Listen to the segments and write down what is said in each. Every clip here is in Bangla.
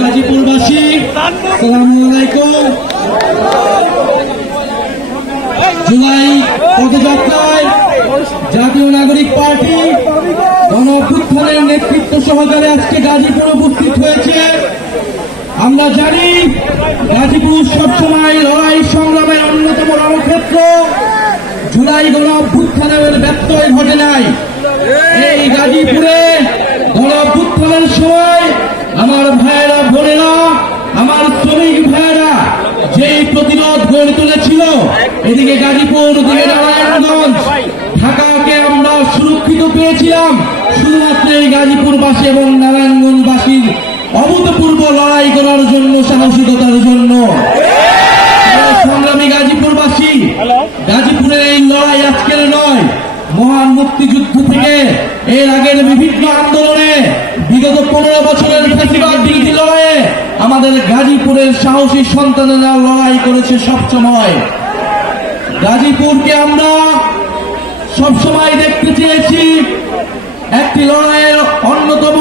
গাজীপুরবাসী আসসালামু আলাইকুম। জুলাই পদযাত্রায় জাতীয় নাগরিক পার্টি গণ অভ্যুত্থানের নেতৃত্ব সহকারে আজকে গাজীপুর উপস্থিত হয়েছে। আমরা জানি গাজীপুর সবসময় লড়াই সংগ্রামের অন্যতম রণক্ষেত্র। জুলাই গণ অভ্যুত্থানের ব্যত্যয় ঘটে নাই। এই গাজীপুরে গণ অভ্যুত্থানের সময় আমার ভাইয়েরা বোনেরা, আমার শ্রমিক ভাইয়েরা যেই প্রতিরোধ গড়ে তুলেছিল, এদিকে গাজীপুর, ওদিকে নারায়ণগঞ্জ, ঢাকাকে আমরা সুরক্ষিত পেয়েছিলাম শুধুমাত্র এই গাজীপুরবাসী এবং নারায়ণগঞ্জবাসীর অভূতপূর্ব লড়াই করার জন্য, সাহসিকতার জন্য। সংগ্রামী গাজীপুরবাসী, গাজীপুরের এই লড়াই আজকের নয়, মহান মুক্তিযুদ্ধ থেকে এর আগের বিভিন্ন আন্দোলনে, বিগত 15 বছরের ফ্যাসিবাদ বিরোধী লড়াইয়ে আমাদের গাজীপুরের সাহসী সন্তানেরা লড়াই করেছে সবসময়। গাজীপুরকে আমরা সবসময় দেখতে চেয়েছি একটি লড়াইয়ের অন্যতম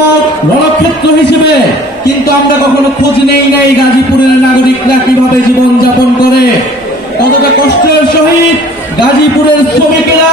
রণক্ষেত্র হিসেবে, কিন্তু আমরা কখনো খোঁজ নেই নাই গাজীপুরের নাগরিকরা কিভাবে জীবন যাপন করে, কতটা কষ্টের সহিত গাজীপুরের শ্রমিকেরা